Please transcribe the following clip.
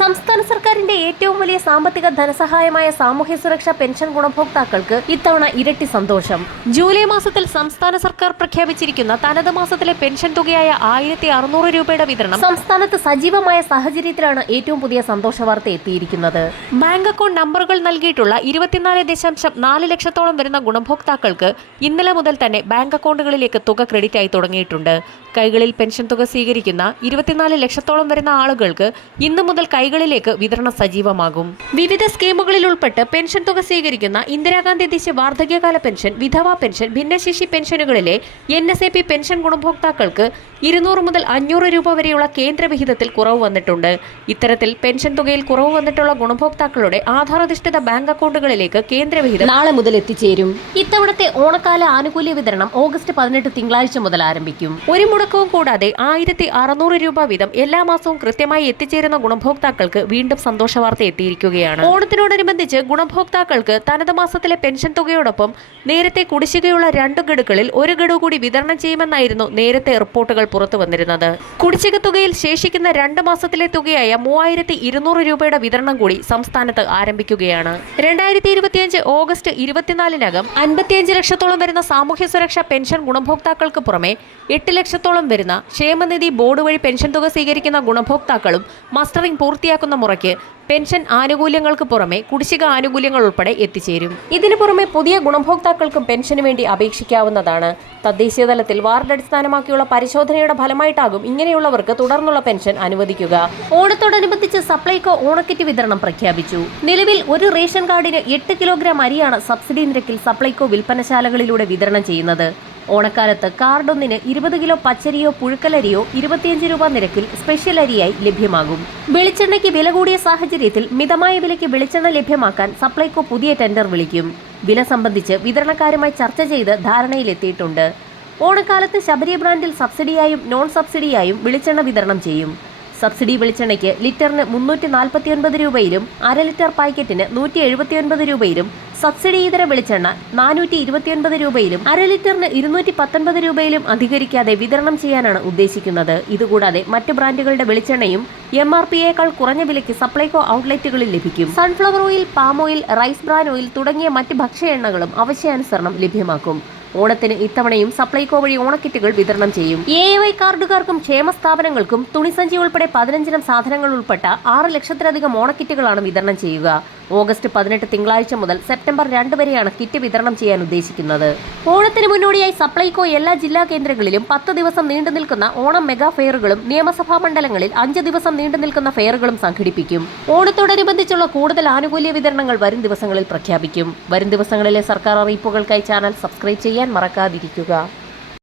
സംസ്ഥാന സർക്കാരിന്റെ ഏറ്റവും വലിയ സാമ്പത്തിക ധനസഹായമായ സാമൂഹ്യ സുരക്ഷാ പെൻഷൻ ഗുണഭോക്താക്കൾക്ക് ഇത്തവണ ഇരട്ടി സന്തോഷം. ജൂലൈ മാസത്തിൽ സംസ്ഥാന സർക്കാർ പ്രഖ്യാപിച്ചിരിക്കുന്ന തനത് മാസത്തിലെ പെൻഷൻ തുകയായ 1600 രൂപയുടെ വിതരണം സംസ്ഥാനത്ത് സജീവമായ സാഹചര്യത്തിലാണ് ഏറ്റവും പുതിയ സന്തോഷ വാർത്ത എത്തിയിരിക്കുന്നത്. ബാങ്ക് അക്കൗണ്ട് നമ്പറുകൾ നൽകിയിട്ടുള്ള 24.4 ലക്ഷത്തോളം വരുന്ന ഗുണഭോക്താക്കൾക്ക് ഇന്നലെ മുതൽ തന്നെ ബാങ്ക് അക്കൗണ്ടുകളിലേക്ക് തുക ക്രെഡിറ്റ് ആയി തുടങ്ങിയിട്ടുണ്ട്. കൈകളിൽ പെൻഷൻ തുക സ്വീകരിക്കുന്ന 24 ലക്ഷത്തോളം വരുന്ന ആളുകൾക്ക് ഇന്നു മുതൽ കൈകളിലേക്ക് വിതരണം സജീവമാകും. വിവിധ സ്കീമുകളിൽ ഉൾപ്പെട്ട് പെൻഷൻ തുക സ്വീകരിക്കുന്ന ഇന്ദിരാഗാന്ധി ദേശീയ വാർദ്ധക്യകാല പെൻഷൻ, വിധവാ പെൻഷൻ, ഭിന്നശേഷി പെൻഷനുകളിലെ NSAP പെൻഷൻ ഗുണഭോക്താക്കൾക്ക് 200 മുതൽ 500 രൂപ വരെയുള്ള കേന്ദ്ര വിഹിതത്തിൽ കുറവ് വന്നിട്ടുണ്ട്. ഇത്തരത്തിൽ പെൻഷൻ തുകയിൽ കുറവ് വന്നിട്ടുള്ള ഗുണഭോക്താക്കളുടെ ആധാരധിഷ്ഠിത ബാങ്ക് അക്കൗണ്ടുകളിലേക്ക് കേന്ദ്ര വിഹിതം നാളെ മുതൽ എത്തിച്ചേരും. ഇത്തവണത്തെ ഓണക്കാല ആനുകൂല്യ വിതരണം ഓഗസ്റ്റ് 18 തിങ്കളാഴ്ച മുതൽ ആരംഭിക്കും. ഒരു മുടക്കവും കൂടാതെ 1600 രൂപ വീതം എല്ലാ മാസവും കൃത്യമായി എത്തിച്ചേരുന്ന ഗുണഭോക്താക്കൾക്ക് വീണ്ടും സന്തോഷ വാർത്ത എത്തിയിരിക്കുകയാണ്. ഓണത്തിനോടനുബന്ധിച്ച് ഗുണഭോക്താക്കൾക്ക് തനത് മാസത്തിലെ പെൻഷൻ തുകയോടൊപ്പം നേരത്തെ കുടിശ്ശികയുള്ള 2 ഗഡുക്കളിൽ 1 ഗഡു കൂടി വിതരണം ചെയ്യുമെന്നായിരുന്നു നേരത്തെ റിപ്പോർട്ടുകൾ പുറത്തു വന്നിരുന്നത്. കുടിശ്ശിക തുകയിൽ ശേഷിക്കുന്ന 2 മാസത്തിലെ തുകയായ 3200 രൂപയുടെ വിതരണം കൂടി സംസ്ഥാനത്ത് ആരംഭിക്കുകയാണ്. 2025 ഓഗസ്റ്റ് 24-നകം 55 ലക്ഷത്തോളം വരുന്ന സാമൂഹ്യ സുരക്ഷാ പെൻഷൻ ഗുണഭോക്താക്കൾക്ക് പുറമെ 8 ലക്ഷത്തോളം വരുന്ന ക്ഷേമനിധി ബോർഡ് വഴി പെൻഷൻ തുക സ്വീകരിക്കുന്ന ഗുണഭോക്താക്കളും മസ്റ്ററിംഗ് പൂർത്തിയാക്കുന്ന മുറയ്ക്ക് പെൻഷൻ ആനുകൂല്യങ്ങൾക്ക് പുറമെ കുടിശ്ശിക ആനുകൂല്യങ്ങൾ ഉൾപ്പെടെ എത്തിച്ചേരും. ഇതിനു പുറമെ പുതിയ ഗുണഭോക്താക്കൾക്കും പെൻഷന് വേണ്ടി അപേക്ഷിക്കാവുന്നതാണ്. തദ്ദേശീയ തലത്തിൽ വാർഡ് അടിസ്ഥാനമാക്കിയുള്ള പരിശോധനയുടെ ഫലമായിട്ടാകും ഇങ്ങനെയുള്ളവർക്ക് തുടർന്നുള്ള പെൻഷൻ അനുവദിക്കുക. ഓണത്തോടനുബന്ധിച്ച് സപ്ലൈകോ ഓണക്കിറ്റ് വിതരണം പ്രഖ്യാപിച്ചു. നിലവിൽ ഒരു റേഷൻ കാർഡിന് 8 കിലോഗ്രാം അരിയാണ് സബ്സിഡി നിരക്കിൽ സപ്ലൈകോ വിൽപ്പനശാലകളിലൂടെ വിതരണം ചെയ്യുന്നത്. ഓണക്കാലത്ത് കാർഡൊന്നിന് 20 കിലോ പച്ചരിയോ പുഴുക്കലരിയോ 25 രൂപ നിരക്കിൽ സ്പെഷ്യൽ അരിയായി ലഭ്യമാകും. വെളിച്ചെണ്ണയ്ക്ക് വില കൂടിയ സാഹചര്യത്തിൽ മിതമായ വിലയ്ക്ക് വെളിച്ചെണ്ണ ലഭ്യമാക്കാൻ സപ്ലൈകോ പുതിയ ടെൻഡർ വിളിക്കും. വില സംബന്ധിച്ച് വിതരണക്കാരുമായി ചർച്ച ചെയ്ത് ധാരണയിലെത്തിയിട്ടുണ്ട്. ഓണക്കാലത്ത് ശബരി ബ്രാൻഡിൽ സബ്സിഡിയായും നോൺ സബ്സിഡിയായും വെളിച്ചെണ്ണ വിതരണം ചെയ്യും. സബ്സിഡി വെളിച്ചെണ്ണയ്ക്ക് ലിറ്ററിന് 349 രൂപയിലും 1/2 ലിറ്റർ പാക്കറ്റിന് 179 രൂപയിലും, സബ്സിഡി ഇതര വെളിച്ചെണ്ണ 429 രൂപയിലും 1/2 ലിറ്ററിന് 219 രൂപയിലും അധികരിക്കാതെ വിതരണം ചെയ്യാനാണ് ഉദ്ദേശിക്കുന്നത്. ഇതുകൂടാതെ മറ്റ് ബ്രാൻഡുകളുടെ വെളിച്ചെണ്ണയും MRPയേക്കാൾ കുറഞ്ഞ വിലയ്ക്ക് സപ്ലൈകോ ഔട്ട്ലെറ്റുകളിൽ ലഭിക്കും. Sunflower oil, palm oil, rice bran oil തുടങ്ങിയ മറ്റ് ഭക്ഷ്യ എണ്ണകളും ആവശ്യാനുസരണം ലഭ്യമാക്കും. ഓണത്തിന് ഇത്തവണയും സപ്ലൈകോ വഴി ഓണക്കിറ്റുകൾ വിതരണം ചെയ്യും. AAY കാർഡുകാർക്കും ക്ഷേമ സ്ഥാപനങ്ങൾക്കും തുണിസഞ്ചി ഉൾപ്പെടെ 15 സാധനങ്ങൾ ഉൾപ്പെട്ട 6 ലക്ഷത്തിലധികം ഓണക്കിറ്റുകളാണ് വിതരണം ചെയ്യുക. ഓഗസ്റ്റ് 18 തിങ്കളാഴ്ച മുതൽ സെപ്റ്റംബർ 2 വരെയാണ് കിറ്റ് വിതരണം ചെയ്യാൻ ഉദ്ദേശിക്കുന്നത്. ഓണത്തിന് മുന്നോടിയായി സപ്ലൈകോ എല്ലാ ജില്ലാ കേന്ദ്രങ്ങളിലും 10 ദിവസം നീണ്ടു നിൽക്കുന്ന ഓണം മെഗാ ഫെയറുകളും നിയമസഭാ മണ്ഡലങ്ങളിൽ 5 ദിവസം നീണ്ടു നിൽക്കുന്ന ഫെയറുകളും സംഘടിപ്പിക്കും. ഓണത്തോടനുബന്ധിച്ചുള്ള കൂടുതൽ ആനുകൂല്യ വിതരണങ്ങൾ വരും ദിവസങ്ങളിൽ പ്രഖ്യാപിക്കും. വരും ദിവസങ്ങളിലെ സർക്കാർ അറിയിപ്പുകൾക്കായി ചാനൽ സബ്സ്ക്രൈബ് ചെയ്യാൻ മറക്കാതിരിക്കുക.